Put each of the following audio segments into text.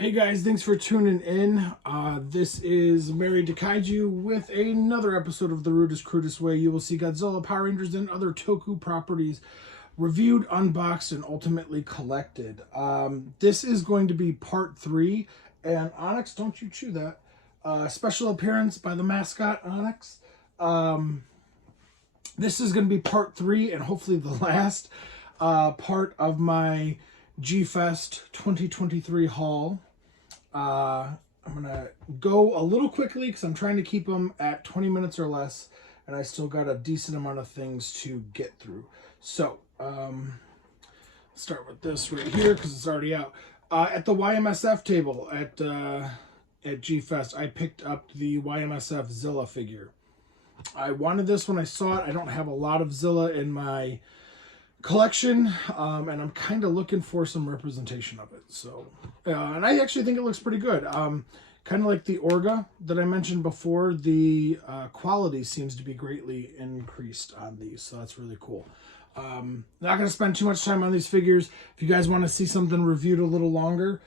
Hey guys, thanks for tuning in. This is Married to Kaiju with another episode of The Rudest Crudest Way. You will see Godzilla, Power Rangers, and other Toku properties reviewed, unboxed, and ultimately collected. This is going to be part 3, and Onyx, don't you chew that. Special appearance by the mascot, Onyx. This is going to be part 3, and hopefully the last part of my G-Fest 2023 haul. I'm going to go a little quickly because I'm trying to keep them at 20 minutes or less, and I still got a decent amount of things to get through. So, start with this right here because it's already out. At the YMSF table at G-Fest, I picked up the YMSF Zilla figure. I wanted this when I saw it. I don't have a lot of Zilla in my collection, and I'm kind of looking for some representation of it. So, and I actually think it looks pretty good. Kind of like the Orga that I mentioned before, the quality seems to be greatly increased on these, so that's really cool. Not going to spend too much time on these figures. If you guys want to see something reviewed a little longer,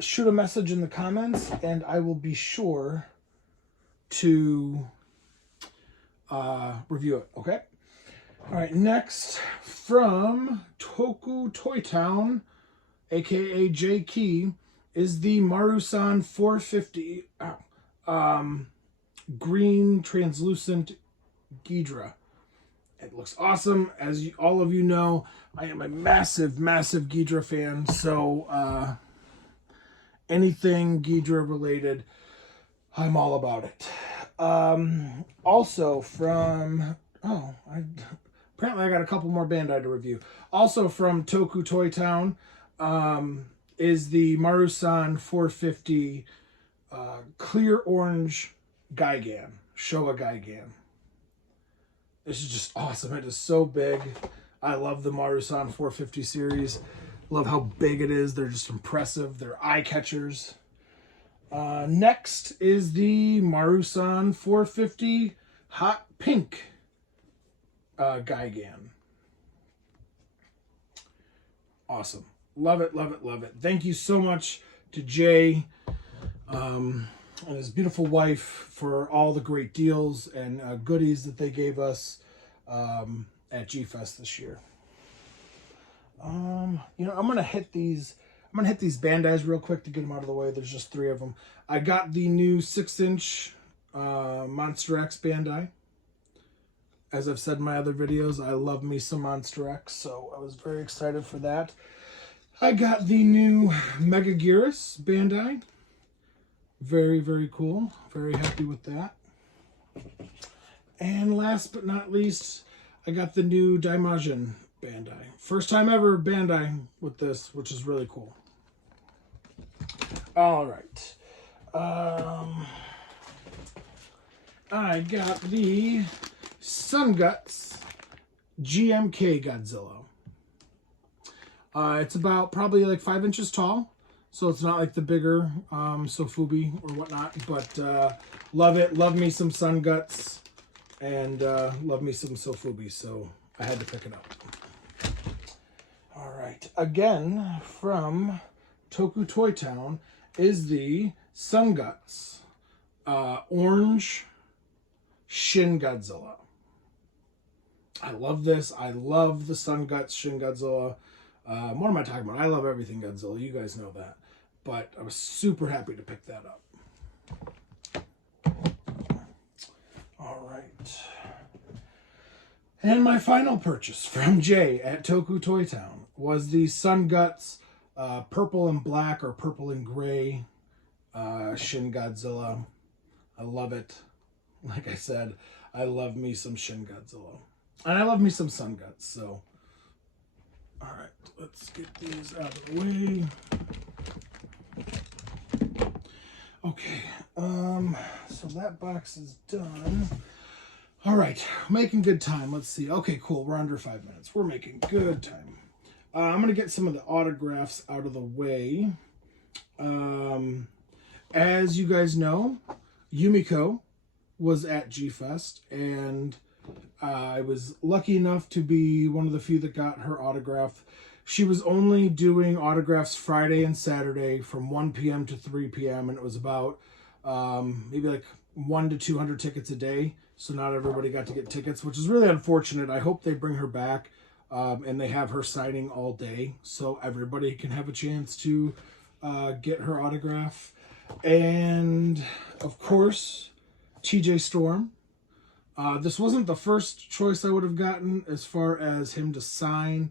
shoot a message in the comments, and I will be sure to review it, okay? All right, next from Toku Toy Town, aka J Key, is the Marusan 450 green translucent Ghidra. It looks awesome. As all of you know, I am a massive Ghidra fan, so anything Ghidra related, I'm all about it. Also from, apparently I got a couple more Bandai to review. Also from Toku Toy Town is the Marusan 450 clear orange Gigan, Showa Gigan. This is just awesome. It is so big. I love the Marusan 450 series. Love how big it is. They're just impressive. They're eye catchers. Next is the Marusan 450 Hot Pink Gigan. Awesome. Love it, love it, love it. Thank you so much to Jay and his beautiful wife for all the great deals and goodies that they gave us at G-Fest this year. I'm gonna hit these Bandais real quick to get them out of the way. There's just 3 of them. I got the new 6-inch Monster X Bandai. As I've said in my other videos, I love me some Monster X, so I was very excited for that. I got the new Megaguirus Bandai. Very, very cool. Very happy with that. And last but not least, I got the new Daimajin Bandai. First time ever Bandai with this, which is really cool. All right. I got the Sunguts GMK Godzilla. It's about probably like 5 inches tall, so it's not like the bigger Sofubi or whatnot, but love it. Love me some Sunguts, and love me some Sofubi, so I had to pick it up. All right. Again, from Toku Toy Town is the Sunguts Orange Shin Godzilla. I love this. I love the Sunguts Shin Godzilla. What am I talking about? I love everything Godzilla. You guys know that. But I was super happy to pick that up. All right. And my final purchase from Jay at Toku Toy Town was the Sunguts purple and black or purple and gray Shin Godzilla. I love it. Like I said, I love me some Shin Godzilla. And I love me some Sunguts, so. All right, let's get these out of the way. Okay, so that box is done. All right, making good time. Let's see. Okay, cool. We're under 5 minutes. We're making good time. I'm going to get some of the autographs out of the way. As you guys know, Yumiko was at G-Fest, and I was lucky enough to be one of the few that got her autograph. She was only doing autographs Friday and Saturday from 1 p.m. to 3 p.m. and it was about maybe like 1 to 200 tickets a day. So not everybody got to get tickets, which is really unfortunate. I hope they bring her back and they have her signing all day so everybody can have a chance to get her autograph. And of course, TJ Storm. This wasn't the first choice I would have gotten as far as him to sign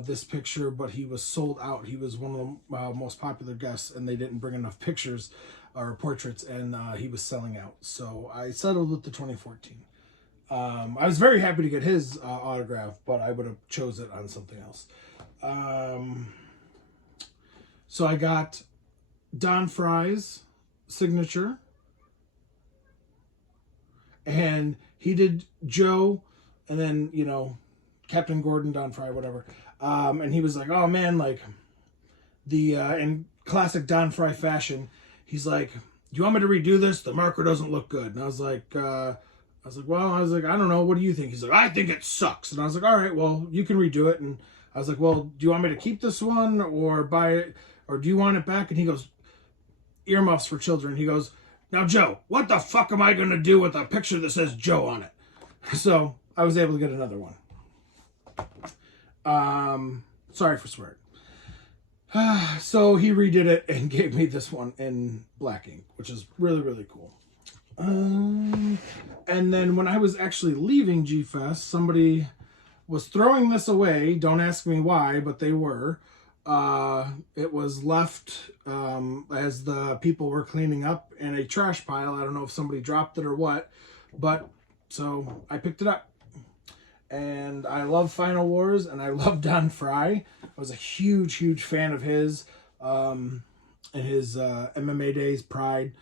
this picture, but he was sold out. He was one of the most popular guests, and they didn't bring enough pictures or portraits, and he was selling out. So I settled with the 2014. I was very happy to get his autograph, but I would have chose it on something else. So I got Don Frye's signature, and he did Joe, and then, you know, Captain Gordon, Don Frye, whatever. And he was like, oh man, like in classic Don Frye fashion, he's like, do you want me to redo this? The marker doesn't look good. And I was like, I don't know. What do you think? He's like, I think it sucks. And I was like, all right, well, you can redo it. And I was like, well, do you want me to keep this one or buy it? Or do you want it back? And he goes, earmuffs for children. He goes, now, Joe, what the fuck am I going to do with a picture that says Joe on it? So I was able to get another one. Sorry for swearing. So he redid it and gave me this one in black ink, which is really, really cool. And then when I was actually leaving G-Fest, somebody was throwing this away. Don't ask me why, but they were. It was left as the people were cleaning up in a trash pile. I don't know if somebody dropped it or what, but so I picked it up. And I love Final Wars, and I love Don Frye. I was a huge, huge fan of his in his MMA days, Pride,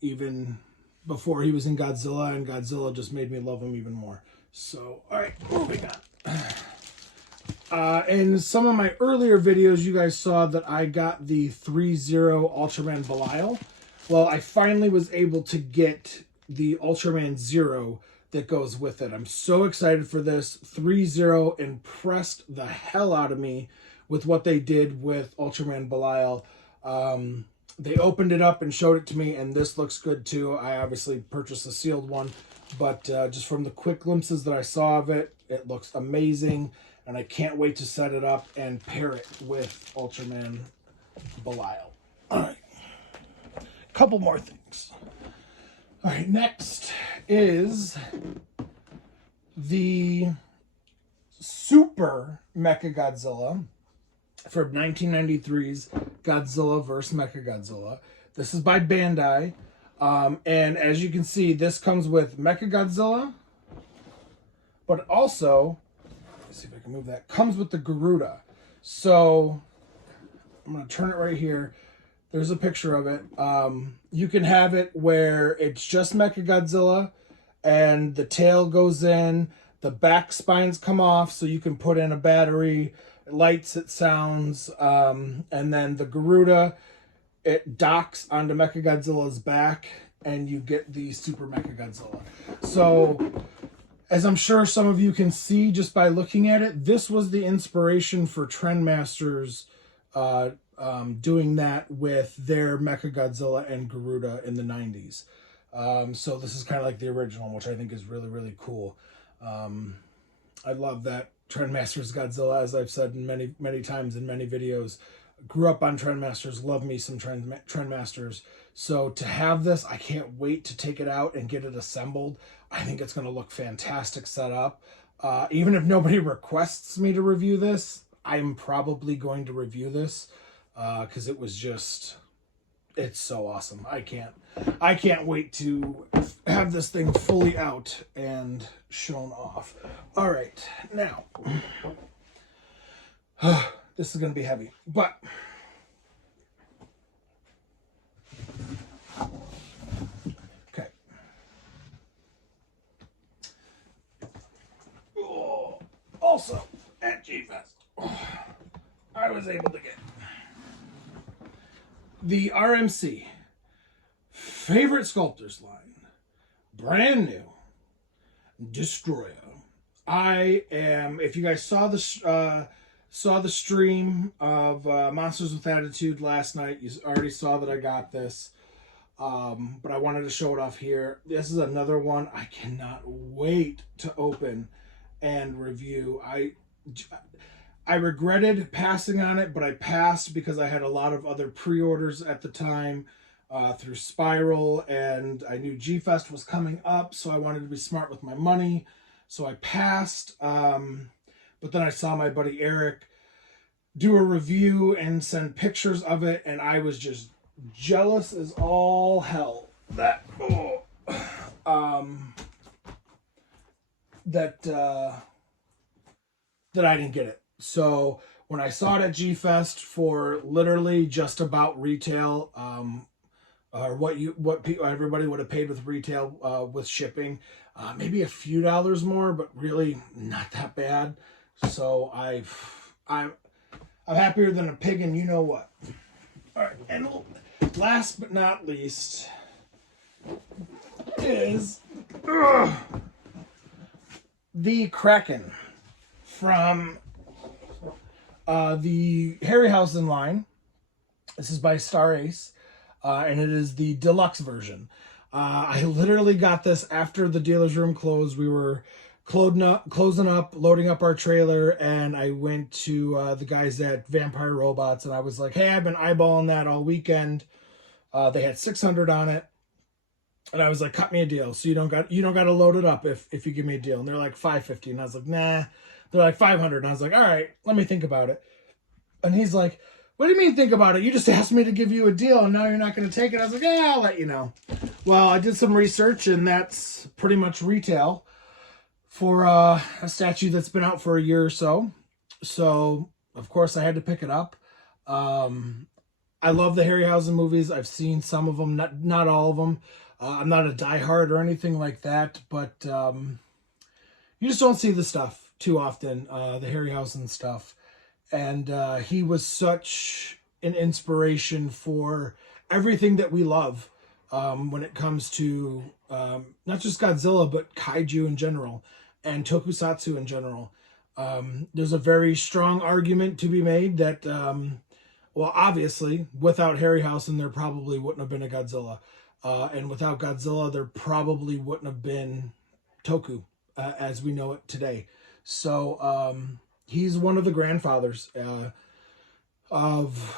even before he was in Godzilla, and Godzilla just made me love him even more. So, all right, moving on. In some of my earlier videos, you guys saw that I got the 3-0 Ultraman Belial. Well, I finally was able to get the Ultraman Zero that goes with it. I'm so excited for this. 3-0 impressed the hell out of me with what they did with Ultraman Belial. They opened it up and showed it to me, and this looks good too. I obviously purchased a sealed one, but just from the quick glimpses that I saw of it, it looks amazing, and I can't wait to set it up and pair it with Ultraman Belial. All right, couple more things. All right, next is the Super Mechagodzilla from 1993's Godzilla vs. Mechagodzilla. This is by Bandai. And as you can see, this comes with Mechagodzilla, but also, let's see if I can move that, comes with the Garuda. So I'm going to turn it right here. There's a picture of it. You can have it where it's just Mechagodzilla and the tail goes in, the back spines come off so you can put in a battery, it lights, it sounds, and then the Garuda, it docks onto Mechagodzilla's back and you get the Super Mechagodzilla. So, as I'm sure some of you can see just by looking at it, this was the inspiration for Trendmasters doing that with their Mechagodzilla and Garuda in the 90s. So this is kind of like the original, which I think is really, really cool. I love that Trendmasters Godzilla, as I've said many, many times in many videos. Grew up on Trendmasters, love me some Trendmasters. So to have this, I can't wait to take it out and get it assembled. I think it's going to look fantastic set up. Even if nobody requests me to review this, I'm probably going to review this. Because it was just, it's so awesome. I can't wait to have this thing fully out and shown off. All right, now, this is going to be heavy, but okay. Oh, also, at G-Fest, I was able to get the RMC favorite sculptors line, brand new, Destroyer. I am, if you guys saw the saw the stream of Monsters with Attitude last night. You already saw that I got this. But I wanted to show it off here. This is another one I cannot wait to open and review. I regretted passing on it, but I passed because I had a lot of other pre-orders at the time through Spiral, and I knew G-Fest was coming up, so I wanted to be smart with my money. So I passed, but then I saw my buddy Eric do a review and send pictures of it, and I was just jealous as all hell that that I didn't get it. So when I saw it at G-Fest for literally just about retail, or what everybody would have paid with retail with shipping, maybe a few dollars more, but really not that bad. So I'm happier than a pig, and you know what. All right, and last but not least is the Kraken from the Harryhausen line. This is by Star Ace, and it is the deluxe version. I literally got this after the dealer's room closed. We were closing up, loading up our trailer, and I went to the guys at Vampire Robots, and I was like, hey, I've been eyeballing that all weekend. They had 600 on it, and I was like, cut me a deal. So you don't got to load it up if you give me a deal. And they're like 550, and I was like, nah. They're like 500, and I was like, all right, let me think about it. And he's like, what do you mean think about it? You just asked me to give you a deal, and now you're not going to take it. I was like, yeah, I'll let you know. Well, I did some research, and that's pretty much retail for a statue that's been out for a year or so. So, of course, I had to pick it up. I love the Harryhausen movies. I've seen some of them, not all of them. I'm not a diehard or anything like that, but you just don't see the stuff too often, the Harryhausen stuff. And he was such an inspiration for everything that we love when it comes to not just Godzilla, but kaiju in general and tokusatsu in general. There's a very strong argument to be made that, well, obviously, without Harryhausen, there probably wouldn't have been a Godzilla. And without Godzilla, there probably wouldn't have been Toku as we know it today. So he's one of the grandfathers of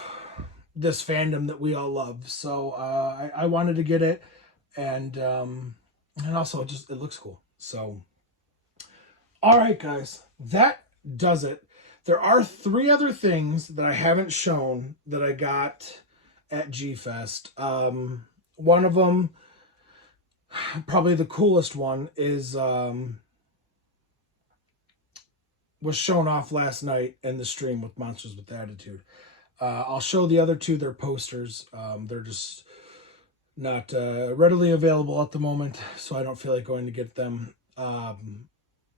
this fandom that we all love. So I wanted to get it, and also it looks cool. So, all right, guys, that does it. There are 3 other things that I haven't shown that I got at G-Fest. One of them, probably the coolest one, is was shown off last night in the stream with Monsters with Attitude. I'll show the other 2. They're posters. They're just not readily available at the moment, so I don't feel like going to get them.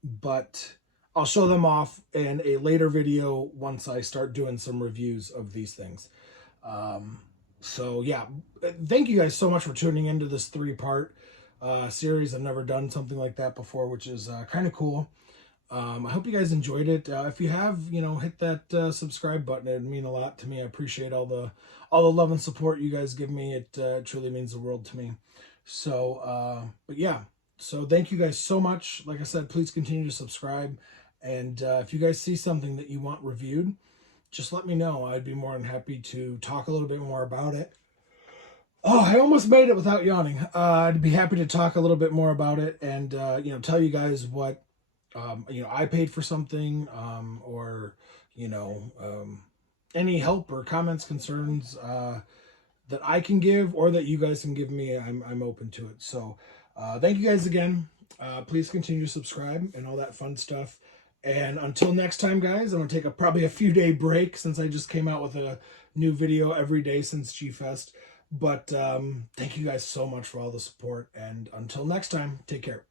But I'll show them off in a later video once I start doing some reviews of these things. So yeah, thank you guys so much for tuning into this 3-part series. I've never done something like that before, which is kind of cool. I hope you guys enjoyed it. If you have, hit that subscribe button. It'd mean a lot to me. I appreciate all the love and support you guys give me. It truly means the world to me. So, but yeah, so thank you guys so much. Like I said, please continue to subscribe. And if you guys see something that you want reviewed, just let me know. I'd be more than happy to talk a little bit more about it. Oh, I almost made it without yawning. I'd be happy to talk a little bit more about it and, tell you guys what, I paid for something, or, any help or comments, concerns, that I can give or that you guys can give me. I'm open to it. So, thank you guys again. Please continue to subscribe and all that fun stuff. And until next time, guys, I'm going to take probably a few day break since I just came out with a new video every day since G-Fest. But thank you guys so much for all the support. And until next time, take care.